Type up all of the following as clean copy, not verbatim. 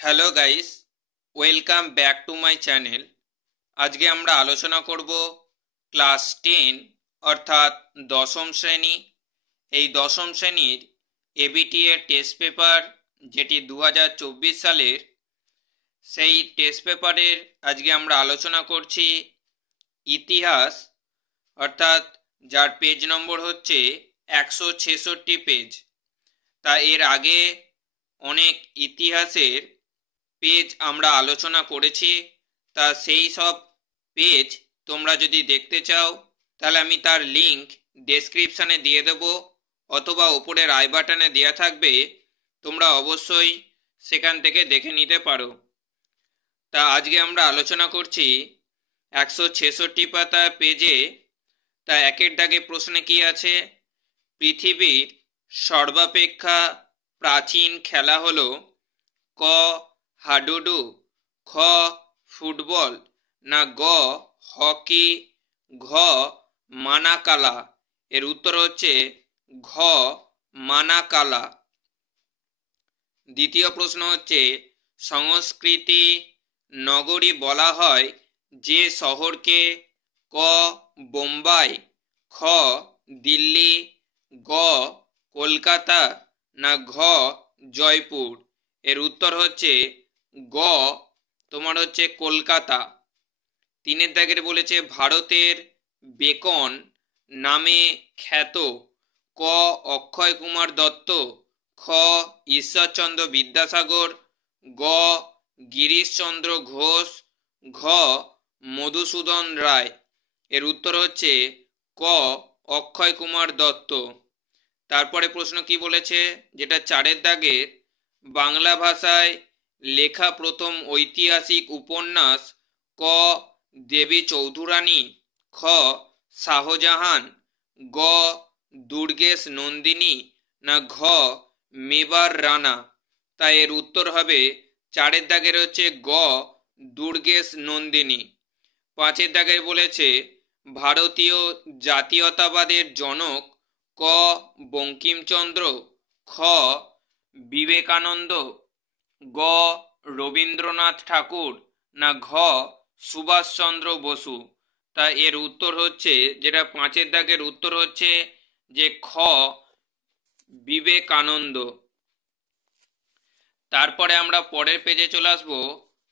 Hello guys, welcome back to my channel. আজকে আমরা আলোচনা করব ক্লাস 10 অর্থাৎ দশম শ্রেণী। এই দশম শ্রেণীর এবিটি এর টেস্ট পেপার, যেটি 2024 সালের, সেই টেস্ট পেপারের আজকে আমরা আলোচনা করছি ইতিহাস, অর্থাৎ যার পেজ নম্বর হচ্ছে 166 পেজ। তা এর আগে অনেক ইতিহাসের পেজ আমরা আলোচনা করেছি। তা সেই সব পেজ তোমরা যদি দেখতে চাও তাহলে আমি তার লিংক ডেসক্রিপশানে দিয়ে দেবো, অথবা ওপরের আই বাটনে দেওয়া থাকবে, তোমরা অবশ্যই সেখান থেকে দেখে নিতে পারো। তা আজকে আমরা আলোচনা করছি 166 পাতা পেজে। তা একের দাগে প্রশ্নে কি আছে? পৃথিবীর সর্বাপেক্ষা প্রাচীন খেলা হলো ক হাডুডু, খ ফুটবল, না গ হকি, ঘ মানাকালা। এর উত্তর হচ্ছে ঘ মানাকালা। দ্বিতীয় প্রশ্ন হচ্ছে সংস্কৃতি নগরী বলা হয় যে শহরকে? ক বোম্বাই, খ দিল্লি, গ কলকাতা, না ঘ জয়পুর। এর উত্তর হচ্ছে গ তোমার হচ্ছে কলকাতা। তিনের দাগের বলেছে ভারতের বেকন নামে খ্যাত ক অক্ষয় কুমার দত্ত, খ ঈশ্বরচন্দ্র বিদ্যাসাগর, গ গিরিশচন্দ্র ঘোষ, ঘ মধুসূদন রায়। এর উত্তর হচ্ছে ক অক্ষয় কুমার দত্ত। তারপরে প্রশ্ন কি বলেছে, যেটা চারের দাগে, বাংলা ভাষায় লেখা প্রথম ঐতিহাসিক উপন্যাস ক দেবী চৌধুরানী, খ শাহজাহান, গ দুর্গেশ নন্দিনী, না ঘ মেবার রানা। তাই এর উত্তর হবে চারের দাগের হচ্ছে গ দুর্গেশ নন্দিনী। পাঁচের দাগের বলেছে ভারতীয় জাতীয়তাবাদের জনক ক বঙ্কিমচন্দ্র, খ বিবেকানন্দ, গ রবীন্দ্রনাথ ঠাকুর, না ঘ সুভাষচন্দ্র বসু। তা এর উত্তর হচ্ছে, যেটা পাঁচের দাগের উত্তর হচ্ছে যে খ বিবেকানন্দ। তারপরে আমরা পরের পেজে চলে আসবো।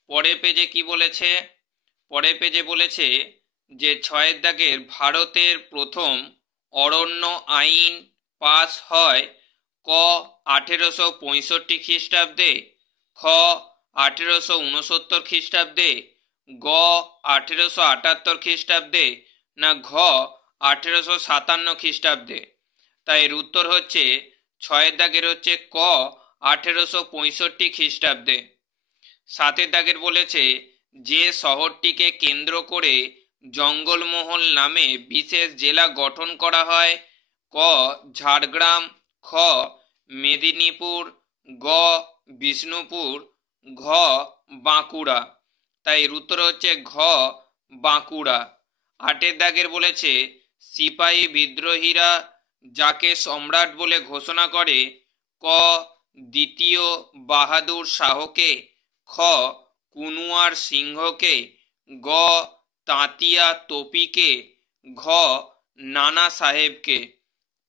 পরের পেজে কি বলেছে? পরের পেজে বলেছে যে ছয়ের দাগের ভারতের প্রথম অরণ্য আইন পাস হয় ক 1865 খ্রিস্টাব্দে, খ 1869 খ্রিস্টাব্দে, গ 1878 খ্রিস্টাব্দে, না ঘ 1857 খ্রিস্টাব্দে। তাই এর উত্তর হচ্ছে ছয়ের দাগের হচ্ছে ক 1865 খ্রিস্টাব্দে। সাতের দাগের বলেছে যে শহরটিকে কেন্দ্র করে জঙ্গলমহল নামে বিশেষ জেলা গঠন করা হয় ক ঝাড়গ্রাম, খ মেদিনীপুর, গ বিষ্ণুপুর, ঘ বাঁকুড়া। তাই এর উত্তর হচ্ছে ঘ বাঁকুড়া। আটের দাগের বলেছে সিপাহী বিদ্রোহীরা যাকে সম্রাট বলে ঘোষণা করে ক দ্বিতীয় বাহাদুর শাহকে, খ কুনওয়ার সিংহকে, গ তাঁতিয়া তোপিকে, ঘ নানা সাহেবকে।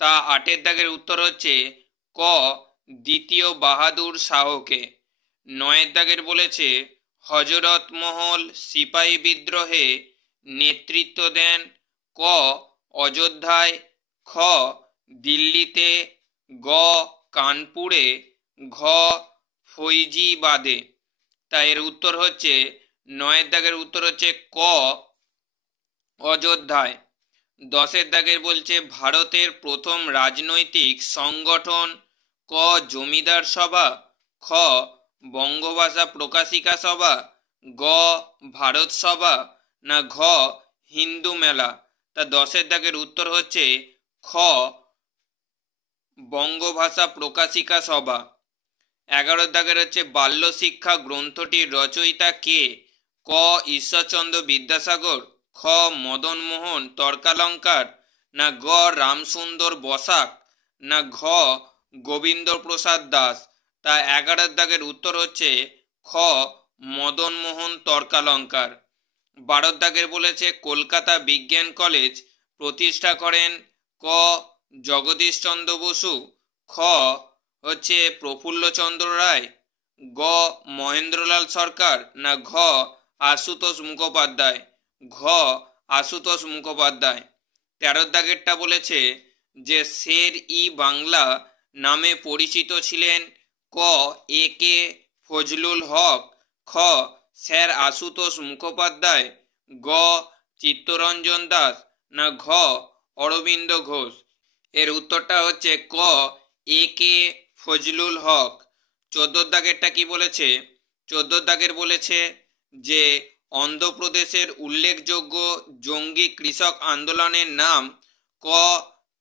তা আটের দাগের উত্তর হচ্ছে ক দ্বিতীয় বাহাদুর শাহকে। নয়ের দাগের বলেছে হজরত মহল সিপাহী বিদ্রোহে নেতৃত্ব দেন ক অযোধ্যায়, খ দিল্লিতে, গ কানপুরে, ঘ ফৈজিবাদে। তাই এর উত্তর হচ্ছে নয়ের দাগের উত্তর হচ্ছে ক অযোধ্যায়। দশের দাগের বলছে ভারতের প্রথম রাজনৈতিক সংগঠন ক জমিদার সভা, খ বঙ্গভাষা প্রকাশিকা সভা, গ ভারত সভা, না ঘ হিন্দু মেলা। তা দশের দাগের উত্তর হচ্ছে খ বঙ্গভাষা প্রকাশিকা সভা। 11 দাগের হচ্ছে বাল্য শিক্ষা গ্রন্থটির রচয়িতা কে? ক ঈশ্বরচন্দ্র বিদ্যাসাগর, খ মদন মোহন তর্কালঙ্কার, না গ রামসুন্দর বসাক, না ঘ গোবিন্দ প্রসাদ দাস। তা 11 দাগের উত্তর হচ্ছে খ খ মদনমোহন তর্কালঙ্কার। 12 দাগের বলেছে কলকাতা বিজ্ঞান কলেজ প্রতিষ্ঠা করেন ক জগদীশচন্দ্র বসু, খ হচ্ছে প্রফুল্লচন্দ্র রায়, গ মহেন্দ্রলাল সরকার, না ঘ আশুতোষ মুখোপাধ্যায়। ঘ আশুতোষ মুখোপাধ্যায়। 13 দাগেরটা বলেছে যে শের ই বাংলা নামে পরিচিত ছিলেন ক এ কে ফজলুল হক, খ স্যার আশুতোষ মুখোপাধ্যায়, গ চিত্তরঞ্জন দাস, না ঘ অরবিন্দ ঘোষ। এর উত্তরটা হচ্ছে ক এ কে ফজলুল হক। 14 দাগেরটা কি বলেছে? 14 দাগের বলেছে যে অন্ধ্রপ্রদেশের উল্লেখযোগ্য জঙ্গি কৃষক আন্দোলনের নাম ক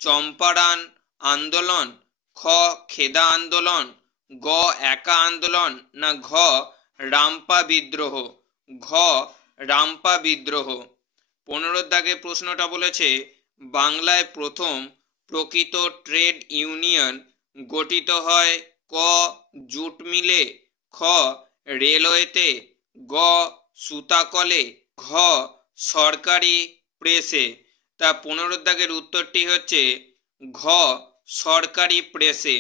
চম্পারণ আন্দোলন, খ খেদা আন্দোলন, গ একা আন্দোলন, না ঘ রামপা বিদ্রোহ। ঘ রামপা বিদ্রোহ। 15 দাগে প্রশ্নটা বলেছে বাংলায় প্রথম প্রকৃত ট্রেড ইউনিয়ন গঠিত হয় ক জুট মিলে, খ রেলওয়েতে, গ সুতাকলে, ঘ সরকারি প্রেসে। তা 15 দাগের উত্তরটি হচ্ছে ঘ সরকারি প্রেসে।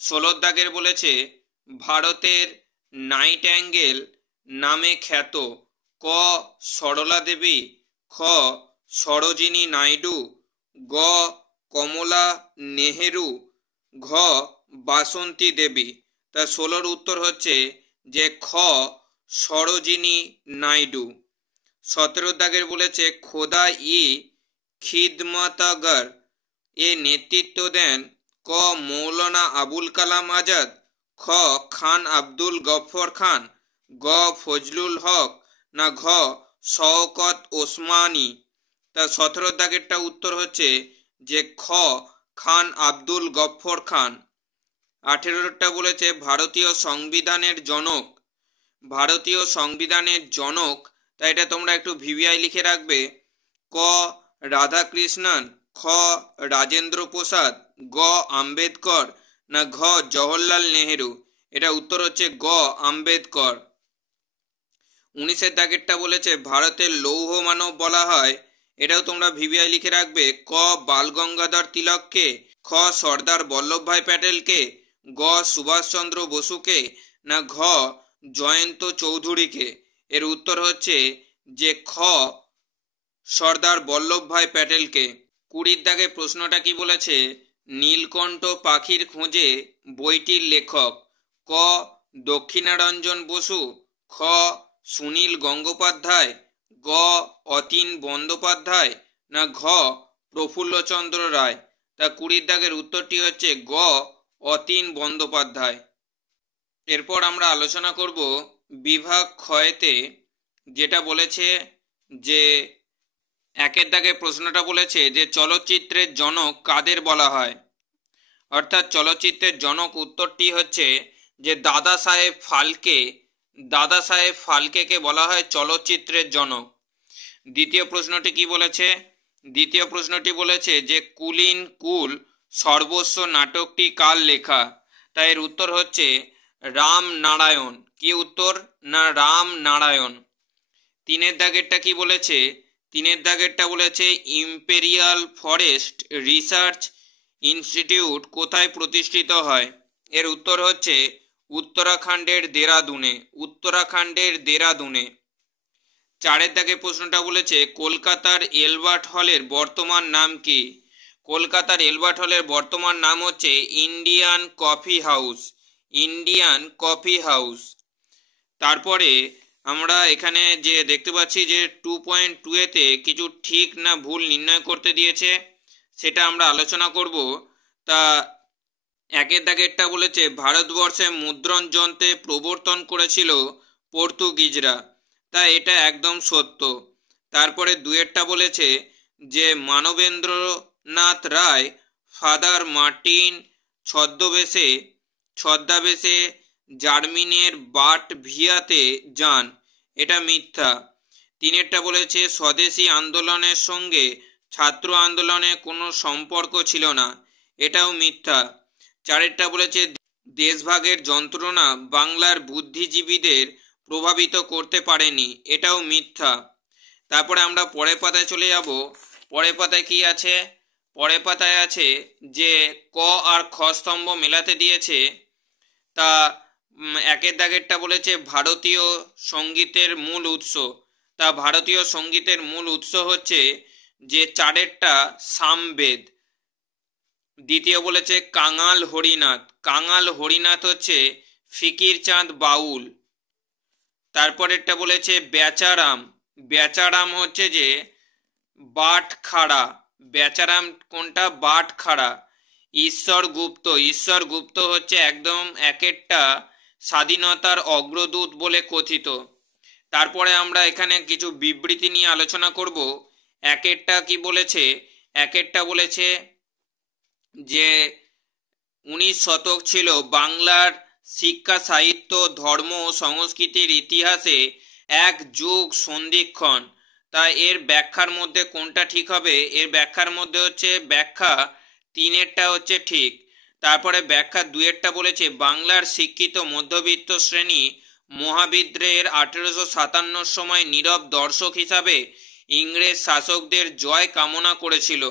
16 দাগের বলেছে ভারতের নাইটিঙ্গেল নামে খ্যাত ক সরলা দেবী, খ সরোজিনী নাইডু, গ কমলা নেহেরু, ঘ বাসন্তী দেবী। তা 16-র উত্তর হচ্ছে যে খ সরোজিনী নাইডু। 17 দাগের বলেছে খোদা ই খিদমতগর এ নেতৃত্ব দেন ক মৌলানা আবুল কালাম আজাদ, খ খান আব্দুল গফর খান, গ ফজলুল হক, না ঘ শওকত ওসমানী। তা 17 দাগেরটা উত্তর হচ্ছে যে খ খান আব্দুল গফর খান। 18টা বলেছে ভারতীয় সংবিধানের জনক। ভারতীয় সংবিধানের জনক, তাই এটা তোমরা একটু ভিভিআই লিখে রাখবে। ক রাধাকৃষ্ণন, খ রাজেন্দ্র প্রসাদ, গ আম্বেদকর, না ঘ জওহরলাল নেহেরু। এটা উত্তর হচ্ছে গ আম্বেদকর। 19 দাগেরটা বলেছে ভারতের লৌহ মানব বলা হয়, এটাও তোমরা ভিভিআই লিখে রাখবে। ক বালগঙ্গাধর তিলককে, খ সর্দার বল্লভভাই প্যাটেলকে, গ সুভাষচন্দ্র বসুকে, না ঘ জয়ন্ত চৌধুরীকে। এর উত্তর হচ্ছে যে খ সর্দার বল্লভভাই প্যাটেলকে। 20 দাগে প্রশ্নটা কি বলেছে নীলকণ্ঠ পাখির খোঁজে বইটির লেখক ক দক্ষিণারঞ্জন বসু, খ সুনীল গঙ্গোপাধ্যায়, গ অতীন বন্দ্যোপাধ্যায়, না ঘ প্রফুল্লচন্দ্র রায়। তা 20 দাগের উত্তরটি হচ্ছে গ অতীন বন্দ্যোপাধ্যায়। এরপর আমরা আলোচনা করব বিভাগ ক্ষয়তে, যেটা বলেছে যে 1 দাগে প্রশ্নটা বলেছে যে চলচ্চিত্রের জনক কাদের বলা হয়। অর্থাৎ চলচ্চিত্রের জনক উত্তরটি হচ্ছে যে দাদা সাহেব ফালকে। দাদা সাহেব ফালকেকে বলা হয় চলচ্চিত্রের জনক। দ্বিতীয় প্রশ্নটি কি বলেছে? দ্বিতীয় প্রশ্নটি বলেছে যে কুলীন কুল সর্বস্ব নাটকটি কার লেখা। তাই এর উত্তর হচ্ছে রাম নারায়ণ। কি উত্তর? না রাম নারায়ণ। 3 দাগেরটা কি বলেছে? 3 দাগেরটা বলেছে ইম্পেরিয়াল ফরেস্ট রিসার্চ ইনস্টিটিউট কোথায় প্রতিষ্ঠিত হয়। এর উত্তর হচ্ছে উত্তরাখণ্ডের দেরাদুনে। উত্তরাখণ্ডের দেরাদুনে। 4 দাগে প্রশ্নটা বলেছে কলকাতার এলবার্ট হলের বর্তমান নাম কি। কলকাতার এলবার্ট হলের বর্তমান নাম হচ্ছে Indian coffee house. Indian coffee house. তারপরে আমরা এখানে যে দেখতে পাচ্ছি যে 2.2-তে কিছু ঠিক না ভুল নির্ণয় করতে দিয়েছে, সেটা আমরা আলোচনা করব। তা 1 দাগেরটা বলেছে ভারতবর্ষে মুদ্রণ যন্ত্রে প্রবর্তন করেছিল পর্তুগিজরা। তা এটা একদম সত্য। তারপরে 2-টা বলেছে যে মানবেন্দ্রনাথ রায় ফাদার মার্টিন ছদ্মাবেশে জার্মানির বাট ভিয়াতে যান। এটা মিথ্যা। 3-টা বলেছে স্বদেশী আন্দোলনের সঙ্গে ছাত্র আন্দোলনের কোনো সম্পর্ক ছিল না। এটাও মিথ্যা। 4-টা বলেছে দেশভাগের যন্ত্রণা বাংলার বুদ্ধিজীবীদের প্রভাবিত করতে পারেনি, এটাও মিথ্যা। তারপরে আমরা পরের পাতায় চলে যাব। পরের পাতায় কি আছে? পরের পাতায় আছে যে ক আর খ স্তম্ভ মেলাতে দিয়েছে, তা একের দাগেরটা বলেছে ভারতীয় সঙ্গীতের মূল উৎস। তা ভারতীয় সঙ্গীতের মূল উৎস হচ্ছে যে চারেরটা সামবেদ। দ্বিতীয় বলেছে কাঙাল হরিনাথ। কাঙাল হরিনাথ হচ্ছে ফিকির চাঁদ বাউল। তারপরেরটা বলেছে বেচারাম। বেচারাম হচ্ছে যে বাটখারা। বেচারাম কোনটা? বাটখারা। ঈশ্বর গুপ্ত। ঈশ্বর গুপ্ত হচ্ছে একদম একেরটা স্বাধীনতার অগ্রদূত বলে কথিত। তারপরে আমরা এখানে কিছু বিবৃতি নিয়ে আলোচনা করব। একেরটা কি বলেছে? একেরটা বলেছে যে 19 শতক ছিল বাংলার শিক্ষা, সাহিত্য, ধর্ম ও সংস্কৃতির ইতিহাসে এক যুগ সন্ধিক্ষণ। তাই এর ব্যাখ্যার মধ্যে কোনটা ঠিক হবে? এর ব্যাখ্যার মধ্যে হচ্ছে ব্যাখ্যা তিনেরটা হচ্ছে ঠিক। তারপরে ব্যাখ্যা দুয়েরটা বলেছে বাংলার শিক্ষিত মধ্যবিত্ত শ্রেণী মহাবিদ্রোহের 1857 সময় নীরব দর্শক হিসাবে ইংরেজ শাসকদের জয় কামনা করেছিল।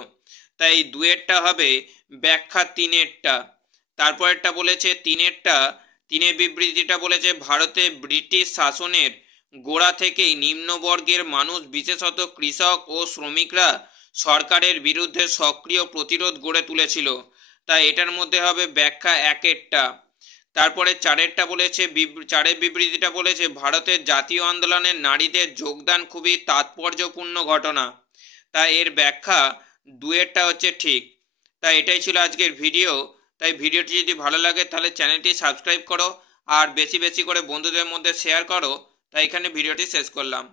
তাই দুয়েরটা হবে ব্যাখ্যা তিনেরটা। তারপরেরটা বলেছে তিনের বিবৃতিটা বলেছে ভারতে ব্রিটিশ শাসনের গোড়া থেকেই নিম্নবর্গের মানুষ বিশেষত কৃষক ও শ্রমিকরা সরকারের বিরুদ্ধে সক্রিয় প্রতিরোধ গড়ে তুলেছিল। তাই এটার মধ্যে হবে ব্যাখ্যা একেরটা। তারপরে চারেরটা বলেছে চারের বিবৃতিটা বলেছে ভারতের জাতীয় আন্দোলনে নারীদের যোগদান খুবই তাৎপর্যপূর্ণ ঘটনা। তাই এর ব্যাখ্যা দুয়েরটা হচ্ছে ঠিক। তাই এটাই ছিল আজকের ভিডিও। তাই ভিডিওটি যদি ভালো লাগে তাহলে চ্যানেলটি সাবস্ক্রাইব করো আর বেশি বেশি করে বন্ধুদের মধ্যে শেয়ার করো। তাই এখানে ভিডিওটি শেষ করলাম।